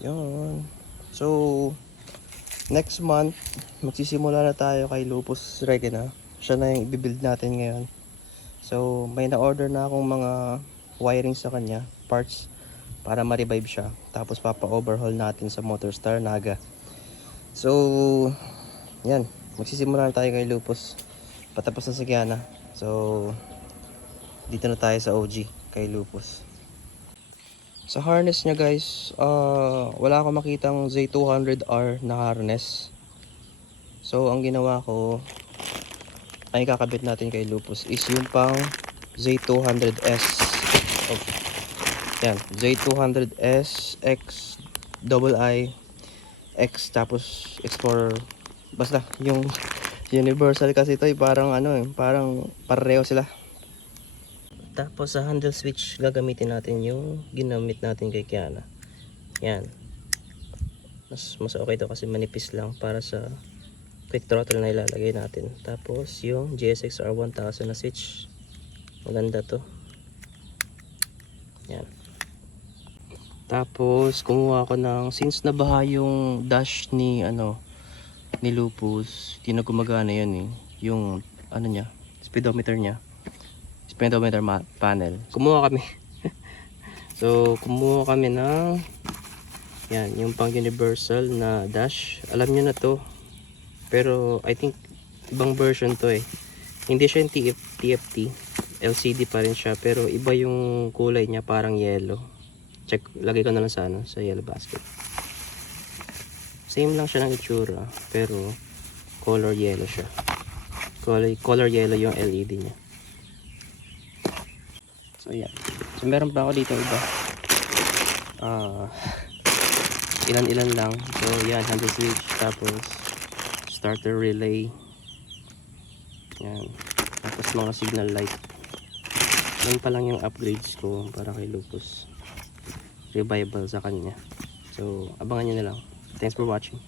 Yun. So, next month, magsisimula na tayo kay Lupus Regina. Siya na yung i-build natin ngayon. So, may na-order na akong mga wiring sa kanya, parts, para ma-revive siya. Tapos papa-overhaul natin sa Motorstar Naga. So, yan. Magsisimula na tayo kay Lupus. Patapos na si Kiana. So, dito na tayo sa OG kay Lupus. Sa harness niya guys, wala akong makitang Z200R na harness. So ang ginawa ko ay kakabit natin kay Lupus is yung pang Z200S. Oh, yan, Z200S X double I X tapos Explorer. Basta yung universal kasi ito ay parang parang pareho sila. Tapos sa handle switch gagamitin natin yung ginamit natin kay Kiana. Yan. Mas okay to kasi manipis lang para sa quick throttle na ilalagay natin. Tapos yung GSX R1000 na switch. Maganda to. Yan. Tapos kumuha ako ng, since nabaha yung dash ni ni Lupus, hindi na gumagana yun eh. Yung niya, speedometer niya. Speedometer panel. Kumuha kami. So, kumuha kami ng yan, yung pang universal na dash. Alam nyo na to. Pero, I think, ibang version to eh. Hindi siya yung TFT. LCD pa rin siya. Pero, iba yung kulay niya. Parang yellow. Check, lagay ko na lang sa sa yellow basket. Same lang siya ng itsura. Pero, color yellow siya. Color yellow yung LED niya. So yan. So meron pa ako dito iba. Ilan-ilan lang. So yan, handle switch, tapos starter relay. Yan. Tapos mga signal light. Yan pa lang yung upgrades ko para kay Lupus. Revival sa kanya. So abangan nyo na lang. Thanks for watching.